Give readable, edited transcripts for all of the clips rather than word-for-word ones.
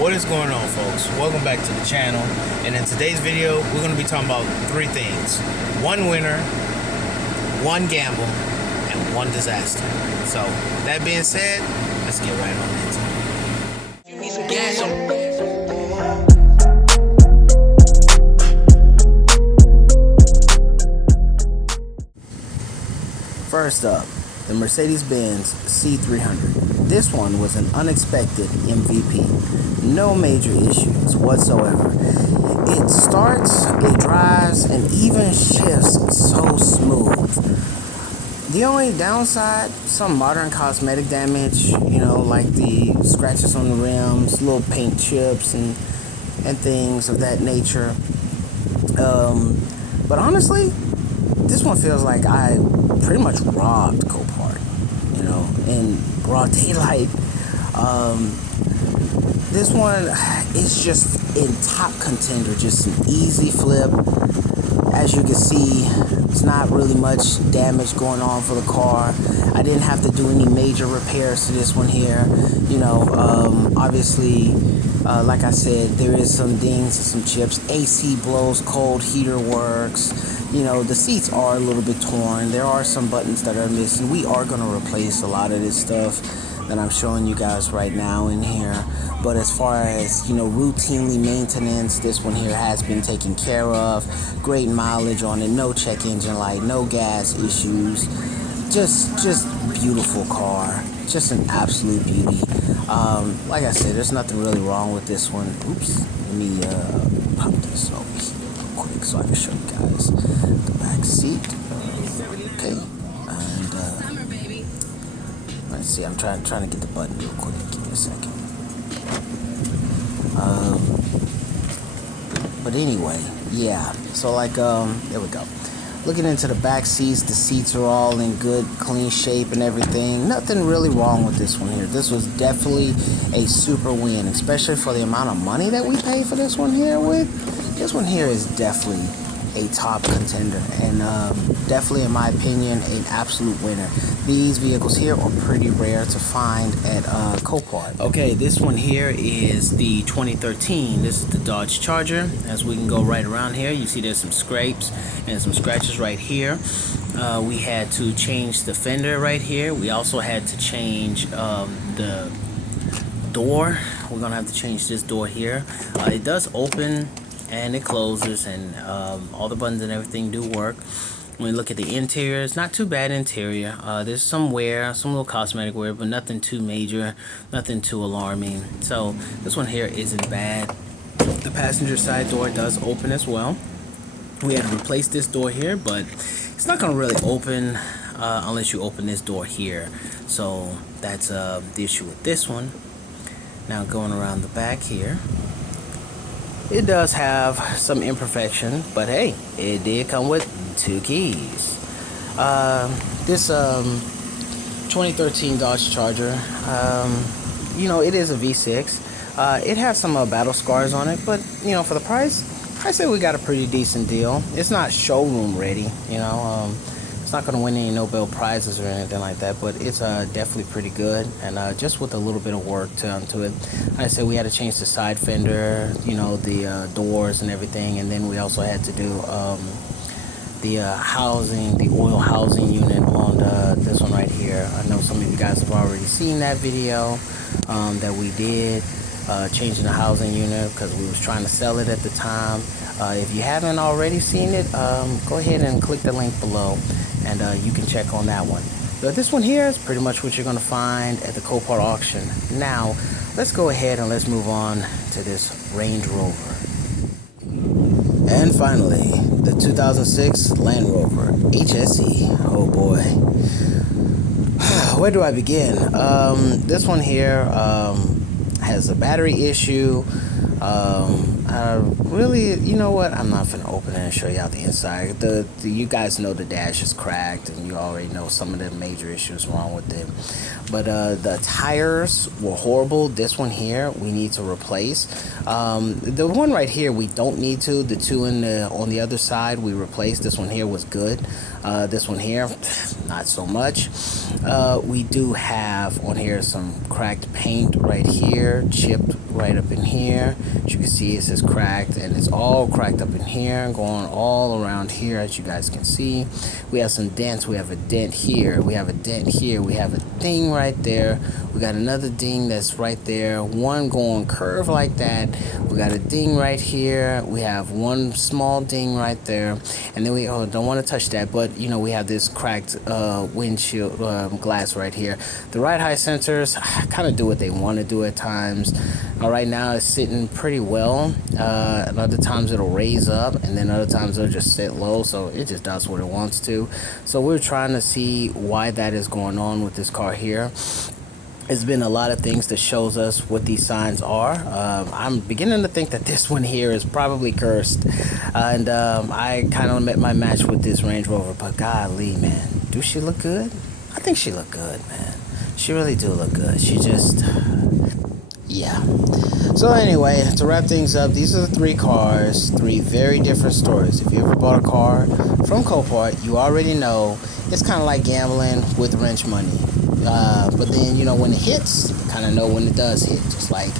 What is going on, folks? Welcome back to the channel. And in today's video, we're going to be talking about three things: one winner, one gamble, and one disaster. So with that being said, let's get right on into it. Need some gas on. First up, the Mercedes-Benz C300. This one was an unexpected MVP. No major issues whatsoever. It starts, it drives, and even shifts so smooth. The only downside, some modern cosmetic damage, like the scratches on the rims, little paint chips, and things of that nature. But honestly, this one feels like I pretty much robbed Copart, in broad daylight. This one is just in top contender, just an easy flip. As you can see, it's not really much damage going on for the car. I didn't have to do any major repairs to this one here. Obviously, like I said, there is some dings and some chips. AC blows cold, heater works. The seats are a little bit torn. There are some buttons that are missing. We are going to replace a lot of this stuff that I'm showing you guys right now in here. But as far as, routinely maintenance, this one here has been taken care of. Great mileage on it. No check engine light. No gas issues. Just beautiful car. Just an absolute beauty. Like I said, there's nothing really wrong with this one. Oops. Let me pop this over here real quick so I can show you guys the back seat. Okay. And let's see. I'm trying to get the button real quick. Give me a second. But anyway, yeah. So there we go. Looking into the back seats, the seats are all in good, clean shape and everything. Nothing really wrong with this one here. This was definitely a super win, especially for the amount of money that we paid for this one here with. This one here is definitely a top contender and definitely, in my opinion, an absolute winner. These vehicles here are pretty rare to find at Copart. Okay, this one here is the 2013. This is the Dodge Charger. As we can go right around here, you see there's some scrapes and some scratches right here. We had to change the fender right here. We also had to change the door. We're gonna have to change this door here. It does open and it closes, and all the buttons and everything do work. When we look at the interior, it's not too bad interior. There's some wear, some little cosmetic wear, but nothing too major, nothing too alarming. So this one here isn't bad. The passenger side door does open as well. We had to replace this door here, but it's not going to really open unless you open this door here. So that's the issue with this one. Now going around the back here, it does have some imperfection, but hey, it did come with 2 keys. This 2013 Dodge Charger, it is a V6. It has some battle scars on it, but for the price, I say we got a pretty decent deal. It's not showroom ready, it's not going to win any Nobel Prizes or anything like that, but it's definitely pretty good, and just with a little bit of work done to it. Like I said, we had to change the side fender, the doors and everything, and then we also had to do the housing, the oil housing unit on this one right here. I know some of you guys have already seen that video that we did, changing the housing unit because we was trying to sell it at the time. If you haven't already seen it, go ahead and click the link below, and you can check on that one. But this one here is pretty much what you're going to find at the Copart auction. Now, let's go ahead and let's move on to this Range Rover. And finally, the 2006 Land Rover HSE. Oh boy. Where do I begin? This one here has a battery issue. Really, you know what? I'm not gonna open it and show you out the inside. You guys know the dash is cracked, and you already know some of the major issues wrong with it. But the tires were horrible. This one here we need to replace. The one right here we don't need to. The two on the other side we replaced. This one here was good. This one here, not so much. We do have on here some cracked paint right here, chipped right up in here. As you can see, it says cracked, and it's all cracked up in here, going all around here, as you guys can see. We have some dents. We have a dent here, we have a dent here, we have a ding right there, we got another ding that's right there, one going curve like that, we got a ding right here, we have one small ding right there, and then we don't want to touch that, but you know, we have this cracked windshield glass right here. The ride height sensors kind of do what they want to do at times. Right now it's sitting pretty well, and other times it'll raise up, and then other times it'll just sit low, so it just does what it wants to. So we're trying to see why that is going on with this car here. There's been a lot of things that shows us what these signs are. I'm beginning to think that this one here is probably cursed, and I kind of met my match with this Range Rover, but golly, man, do she look good? I think she look good, man. She really do look good. She just, yeah. So anyway, to wrap things up, these are the three cars, three very different stories. If you ever bought a car from Copart, you already know it's kind of like gambling with wrench money. But then, you know, when it hits, you kind of know when it does hit, just like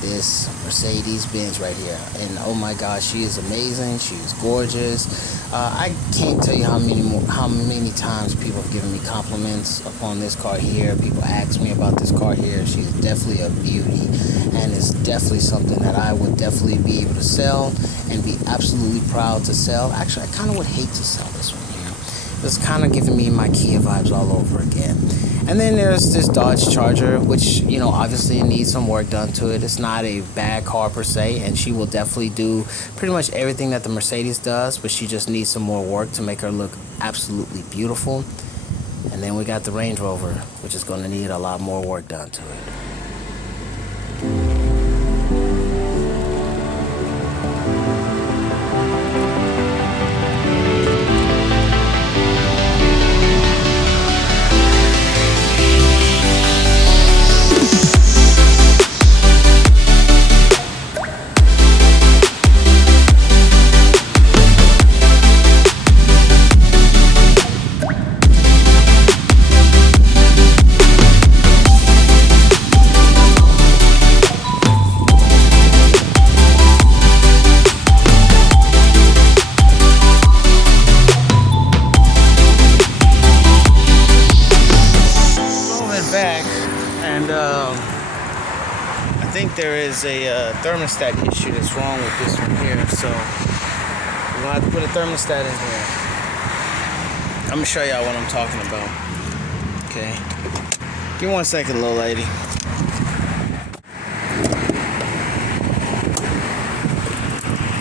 this Mercedes-Benz right here. And oh my gosh, she is amazing. She's gorgeous. I can't tell you how many times people have given me compliments upon this car here. People ask me about this car here. She's definitely a beauty, and it's definitely something that I would definitely be able to sell and be absolutely proud to sell. Actually, I kind of would hate to sell this one here. It's kind of giving me my Kia vibes all over again. And then there's this Dodge Charger, which, you know, obviously needs some work done to it. It's not a bad car per se, and she will definitely do pretty much everything that the Mercedes does, but she just needs some more work to make her look absolutely beautiful. And then we got the Range Rover, which is going to need a lot more work done to it. I think there is a thermostat issue that's wrong with this one here, so we're gonna have to put a thermostat in here. I'm gonna show y'all what I'm talking about. Okay, give me 1 second, little lady.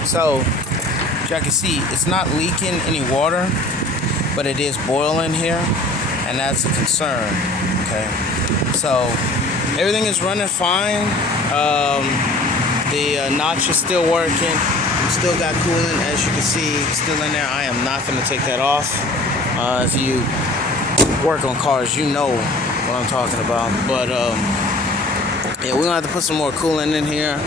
So as y'all can see, it's not leaking any water, but it is boiling here, and that's a concern. Okay, so everything is running fine. The notch is still working. Still got coolant, as you can see, still in there. I am not going to take that off. If you work on cars, you know what I'm talking about. But yeah, we're gonna have to put some more coolant in here.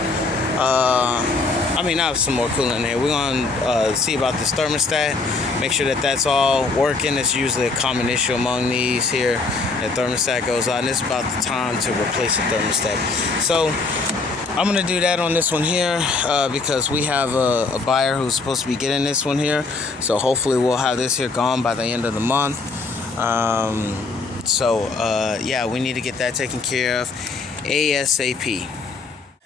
I mean, not some more coolant in here. We're gonna see about this thermostat. Make sure that that's all working. It's usually a common issue among these here. The thermostat goes on. It's about the time to replace the thermostat. So I'm gonna do that on this one here because we have a buyer who's supposed to be getting this one here. So hopefully we'll have this here gone by the end of the month. Yeah, we need to get that taken care of ASAP.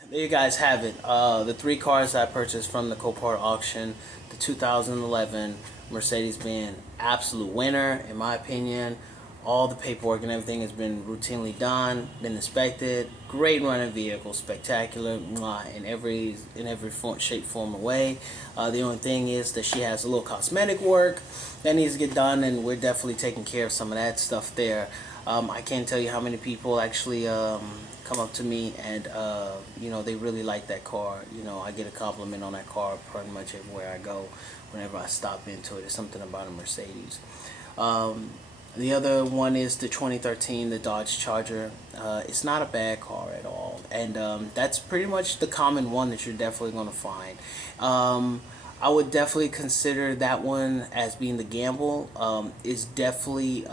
There you guys have it. The three cars I purchased from the Copart auction. The 2011 Mercedes-Benz, absolute winner in my opinion. All the paperwork and everything has been routinely done, been inspected. Great running vehicle, spectacular in every shape, form, or way. The only thing is that she has a little cosmetic work that needs to get done, and we're definitely taking care of some of that stuff there. I can't tell you how many people actually come up to me and you know, they really like that car. You know, I get a compliment on that car pretty much everywhere I go. Whenever I stop into it, it's something about a Mercedes. The other one is the 2013, the Dodge Charger. It's not a bad car at all, and that's pretty much the common one that you're definitely going to find. I would definitely consider that one as being the gamble. Is definitely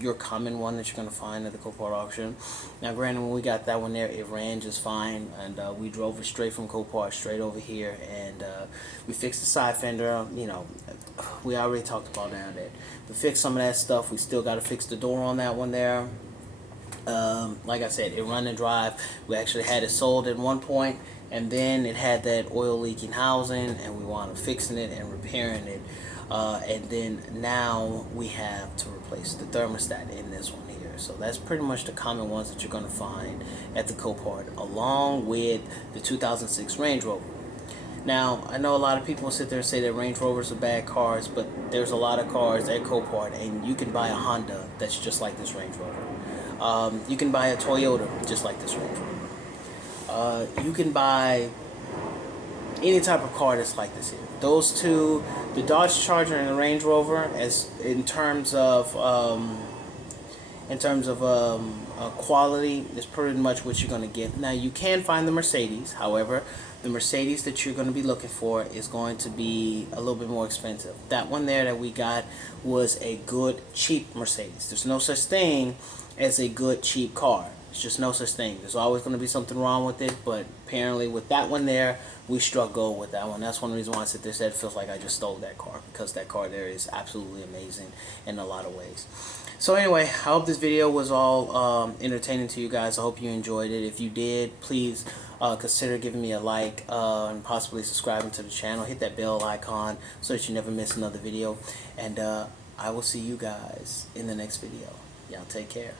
your common one that you're going to find at the Copart auction. Now, granted, when we got that one there, it ran just fine, and we drove it straight from Copart straight over here, and we fixed the side fender. You know, we already talked about that. We fixed some of that stuff. We still got to fix the door on that one there. Like I said, it run and drive. We actually had it sold at one point, and then it had that oil leaking housing, and we wound up fixing it and repairing it. And then now we have to replace the thermostat in this one here. So that's pretty much the common ones that you're going to find at the Copart, along with the 2006 Range Rover. Now, I know a lot of people sit there and say that Range Rovers are bad cars, but there's a lot of cars at Copart, and you can buy a Honda that's just like this Range Rover. You can buy a Toyota just like this Range Rover. You can buy any type of car that's like this here. Those two, the Dodge Charger and the Range Rover, as in terms of quality, is pretty much what you're going to get. Now, you can find the Mercedes. However, the Mercedes that you're going to be looking for is going to be a little bit more expensive. That one there that we got was a good, cheap Mercedes. There's no such thing as a good, cheap car. It's just no such thing. There's always going to be something wrong with it, but apparently with that one there, we struck gold with that one. That's one reason why I sit there and said it feels like I just stole that car, because that car there is absolutely amazing in a lot of ways. So anyway, I hope this video was all entertaining to you guys. I hope you enjoyed it. If you did, please consider giving me a like and possibly subscribing to the channel. Hit that bell icon so that you never miss another video. And I will see you guys in the next video. Y'all take care.